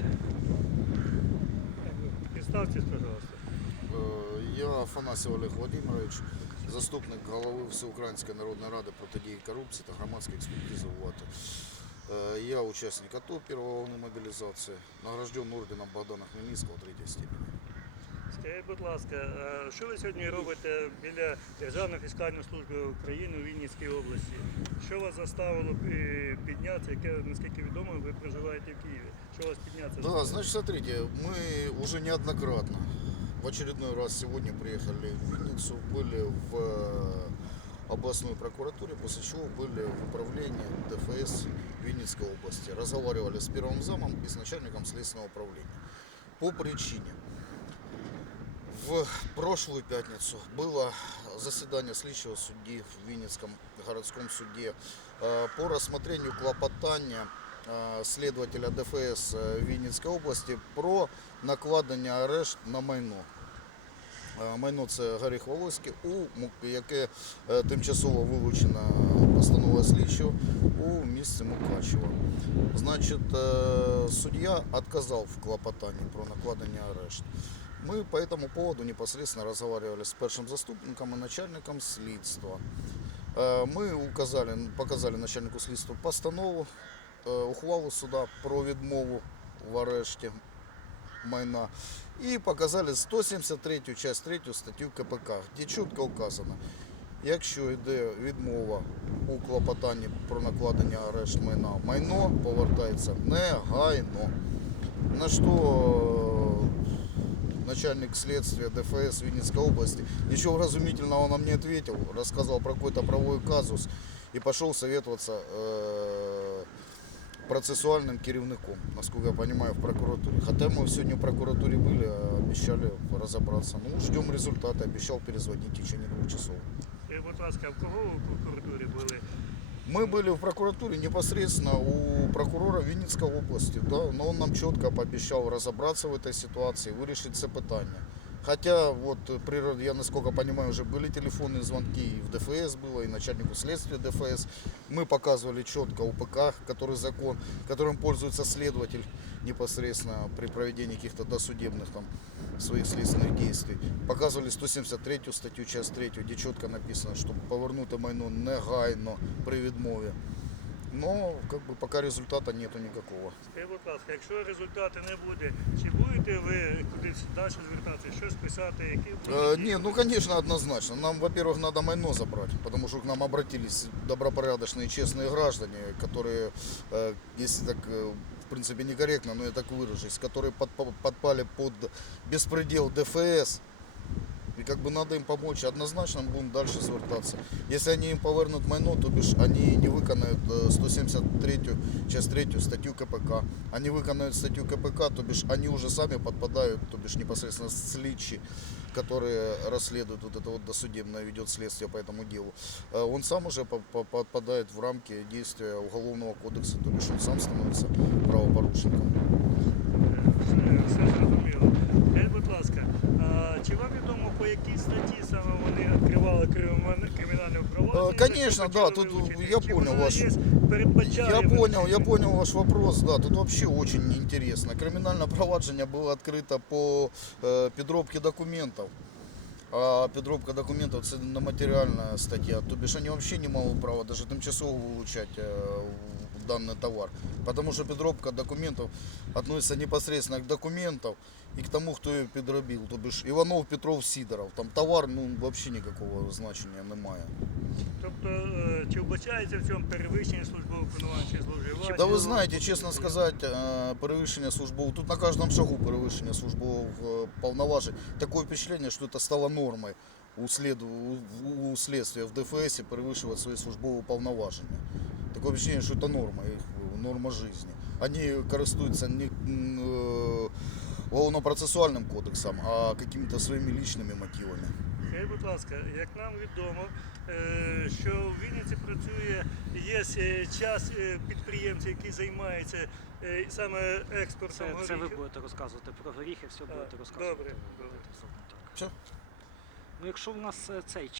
знаєте? Представьтесь, пожалуйста. Е, Я Афанасьев Олег Владимирович, заступник голови Всеукраїнської народної ради протидії корупції та громадської експертизи УВАТи. Е, Я учасник АТО первої волни мобілізації, награжден орденом Богдана Хмельницького третьої степені. Скажіть, будь ласка, а що ви сьогодні робите біля Державної фіскальної служби України у Вінницькій області? Що вас заставило е, піднятися, яке, наскільки відомо, ви проживаєте в Києві? Що вас піднятися? Да, заставило? значит, смотрите, мы уже неоднократно, в очередной раз сегодня приехали в Винницу, были в э, областной прокуратуре, после чего были в управлении ДФС Винницкой области. Разговаривали с первым замом и с начальником следственного управления. По причине. В прошлую пятницу было заседание следующего судьи в Винницком городском суде э, по рассмотрению клопотания э, следователя ДФС э, Вінницької області про накладення арешт на майно. Е, Майно це Горіх Волоський, у Му- яке е, тимчасово вилучено постановою слідчого у місці Мукачева. Значить, е, суддя відказав в клопотанні про накладення арешт. Мы по этому поводу непосредственно разговаривали с першим заступником и начальником следства. Э, Мы указали, показали начальнику слідства постанову, е, ухвалу суда про відмову в арешті майна і показали 173 часть 3 статтю КПК, де чітко вказано, якщо йде відмова у клопотанні про накладення арешт майна, майно повертається негайно. На що э, начальник следствия ДФС Винницкой области ничего вразумительного нам не ответил, рассказал про какой-то правовой казус и пошел советоваться э, процессуальным керівником, насколько я понимаю, в прокуратуре. Хотя мы сегодня в прокуратуре были, а обещали разобраться. Ну, ждем результата, обещал перезвонить в течение двух часов. Скажіть, будь ласка, в кого ви в прокуратурі були? Мы были в прокуратуре непосредственно у прокурора Винницкой области, да, но он нам четко пообещал разобраться в этой ситуации, вирішити це питання. Хотя, вот, э, при, я насколько понимаю, уже были телефонные звонки и в ДФС было, и начальнику следствия ДФС. Мы показывали четко УПК, который закон, которым пользуется следователь непосредственно при проведении каких-то досудебных там, своих следственных действий. Показывали 173 статтю, часть 3, де чітко написано, що повернути майно негайно при відмові. Но как бы, пока результата нету никакого. Скажіть, будь ласка, якщо результату не буде, чи будете ви кудись далі звертатися, щось писати, які будуть Э, дії? не, ну конечно, однозначно. Нам, во-первых, надо майно забрать, потому что к нам обратились добропорядочные, честные граждане, которые, э, если так, э, в принципе, некорректно, но я так выражусь, которые подпа- подпали под беспредел ДФС. И как бы надо им помочь, однозначно мы будем дальше звертаться. Если они им повернут майно, то бишь они не виконають э, 173 часть 3 статтю КПК. Они виконають статтю КПК, то бишь они уже сами подпадают, то бишь непосредственно слідчі, которые расследуют вот это вот досудебное, ведет следствие по этому делу. Э, Он сам уже по- по- подпадает в рамки действия Уголовного кодекса, то бишь он сам становится правопорушником. відкривали крим- кримінальне провадження? Е, конечно, яке да, почали тут вилучити? я Чи понял воно ваш- є, передбачає Я понял, я вилучення? понял ваш вопрос, да, тут вообще очень интересно. Криминальное провадження было открыто по э, підробці документів. А підробка документів це нематеріальна стаття. Тобі ж вони взагалі не мають права навіть тимчасово вилучати е, даний товар. Потому що підробка документів относится непосредственно к документам і к тому, хто її підробив. Тобі ж Іванов, Петров, Сидоров. Там товар ну, взагалі ніякого значення немає. Тобто, е, чи вбачається в цьому перевищення службової виконавчої служби? влади? Да вы знаете, честно сказать, э, перевищення службового, тут на каждом шагу перевищення службових э, повноважень. Такое впечатление, что это стало нормой у, след... у- у следствия в ДФС перевищувати свої службові повноваження. Такое впечатление, что это норма, их э, норма жизни. Они користуються не м, э, уголовно-процессуальным кодексом, а какими-то своими личными мотивами. Скажіть, будь ласка, як нам відомо, е, що в Вінниці працює, є е, час е, підприємців, які займаються е, саме експортом Це, це ви горіхів. будете розказувати про горіхи, все А, будете розказувати. добре, ви добре. будете все, так. Все? Ну якщо в нас е, цей